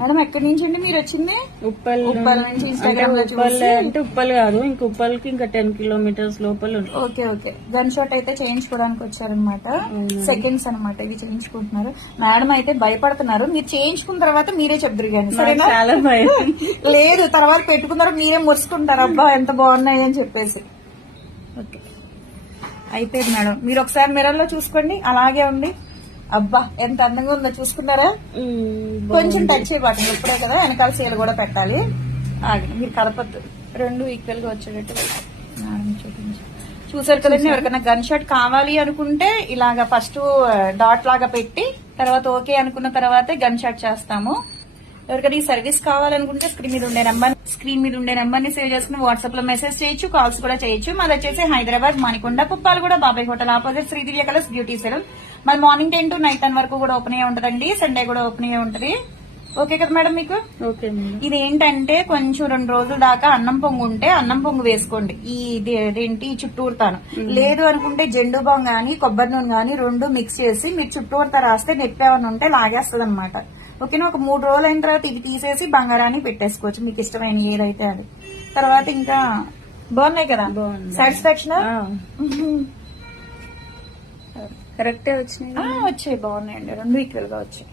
Madam ఎక్కడి నుంచి అండి మీరు వచ్చింది? ఉప్పల్ నుంచి ఇన్స్టాగ్రామ్ లో ఉప్పల్ అంటే ఉప్పల్ కాదు, ఇంక ఉప్పల్కి ఇంకా 10 కిలోమీటర్స్ లోపల ఉంది. Okay okay. గన్ షాట్ అయితే చేయించుకోవడానికి వచ్చారనమాట. సెకండ్స్ అనమాట ఇవి చేయించుకుంటున్నారు. మేడం అయితే భయపడుతున్నారు. మీరు చేయించుకున్న తర్వాత మీరే చెప్తారు కానీ సరేనా? చాలా భయం. లేదు తర్వాత పెట్టుకున్న తర్వాత మీరే మురుసుకుంటారు అబ్బా ఎంత బాగున్నాయి అని చెప్పేసి. ఓకే అయిపోయింది మేడం. మీరు ఒకసారి మిర్రర్ లో చూసుకోండి, అలాగే ఉంది. అబ్బా ఎంత అందంగా ఉందో చూసుకున్నారా? కొంచెం టచ్ చేయబట్టండి, ఇప్పుడే కదా వెనకాల సీలు కూడా పెట్టాలి. ఆగండి మీరు కలపద్దు, రెండు ఈక్వల్ గా వచ్చేటట్టు చూపించి. చూసారు కదండి. ఎవరికైనా గన్ షాట్ కావాలి అనుకుంటే ఇలాగా ఫస్ట్ డాట్ లాగా పెట్టి తర్వాత ఓకే అనుకున్న తర్వాతే గన్ షాట్ చేస్తాము. ఎవరికైనా ఈ సర్వీస్ కావాలనుకుంటే స్క్రీన్ మీద ఉండే నెంబర్ ని సేవ్ చేసుకుని వాట్సాప్ లో మెసేజ్ చేయొచ్చు, కాల్స్ కూడా చేయొచ్చు. మాది వచ్చేసి Hyderabad Manikonda Puppalaguda Babai hotel opposite Sridivya colours beauty salon. మాది మార్నింగ్ 10 to నైట్ 10 వరకు కూడా ఓపెన్ అయ్యి ఉంటదండి. సండే కూడా ఓపెన్ అయ్యి ఉంటది. ఓకే కదా మేడం మీకు? ఓకే. ఇది ఏంటంటే కొంచెం 2 రోజుల దాకా అన్నం పొంగు ఉంటే అన్నం పొంగు వేసుకోండి. ఇదేంటి చుట్టూరుతాను లేదు అనుకుంటే జెండు బాం గానీ కొబ్బరి నూనె గానీ 2 మిక్స్ చేసి మీరు చుట్టూరుతా రాస్తే నొప్పి ఏమైనా ఉంటే లాగేస్తుంది అనమాట. ఓకేనా? ఒక 3 రోజులు అయిన తర్వాత ఇది తీసేసి బంగారాన్ని పెట్టేసుకోవచ్చు మీకు ఇష్టమైన ఏదైతే అది. తర్వాత ఇంకా బాగున్నాయి కదా? సాటిస్ఫాక్షన్ కరెక్టే వచ్చినాయి. వచ్చాయి, బాగున్నాయండి. 2 ఈక్వల్ గా వచ్చాయి.